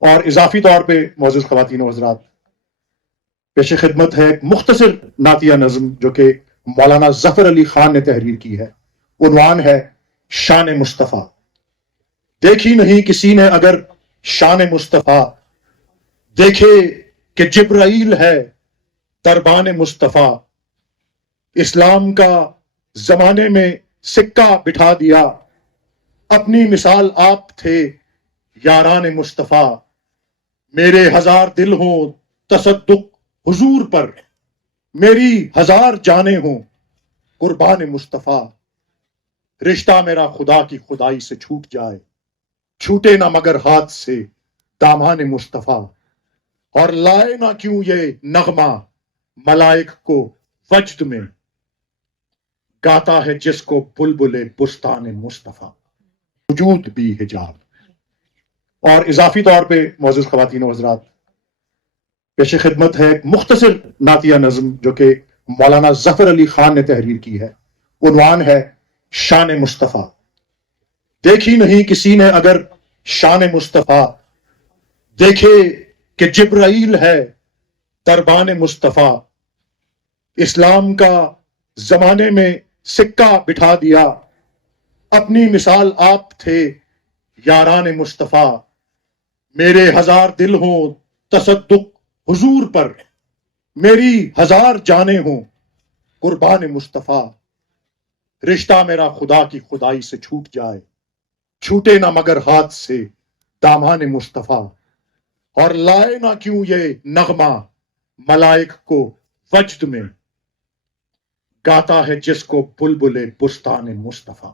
اور اضافی طور پہ معزز خواتین و حضرات، پیش خدمت ہے ایک مختصر نعتیہ نظم جو کہ مولانا ظفر علی خان نے تحریر کی ہے۔ عنوان ہے شان مصطفیٰ۔ دیکھی نہیں کسی نے اگر شان مصطفیٰ، دیکھے کہ جبرائیل ہے دربان مصطفیٰ۔ اسلام کا زمانے میں سکہ بٹھا دیا، اپنی مثال آپ تھے یاران مصطفیٰ۔ میرے ہزار دل ہوں تصدق حضور پر، میری ہزار جانیں ہوں قربان مصطفیٰ۔ رشتہ میرا خدا کی خدائی سے چھوٹ جائے، چھوٹے نہ مگر ہاتھ سے دامان مصطفیٰ۔ اور لائے نہ کیوں یہ نغمہ ملائک کو وجد میں، گاتا ہے جس کو بلبل بستان مصطفیٰ۔ وجود بھی حجاب۔ اور اضافی طور پہ معزز خواتین و حضرات، پیش خدمت ہے ایک مختصر نعتیہ نظم جو کہ مولانا ظفر علی خان نے تحریر کی ہے۔ عنوان ہے شان مصطفیٰ۔ دیکھی نہیں کسی نے اگر شان مصطفیٰ، دیکھے کہ جبرائیل ہے دربان مصطفیٰ۔ اسلام کا زمانے میں سکہ بٹھا دیا، اپنی مثال آپ تھے یاران مصطفیٰ۔ میرے ہزار دل ہوں تصدق حضور پر، میری ہزار جانیں ہوں قربان مصطفیٰ۔ رشتہ میرا خدا کی خدائی سے چھوٹ جائے، چھوٹے نہ مگر ہاتھ سے دامان مصطفیٰ۔ اور لائے نہ کیوں یہ نغمہ ملائک کو وجد میں، گاتا ہے جس کو بلبل بستان مصطفیٰ۔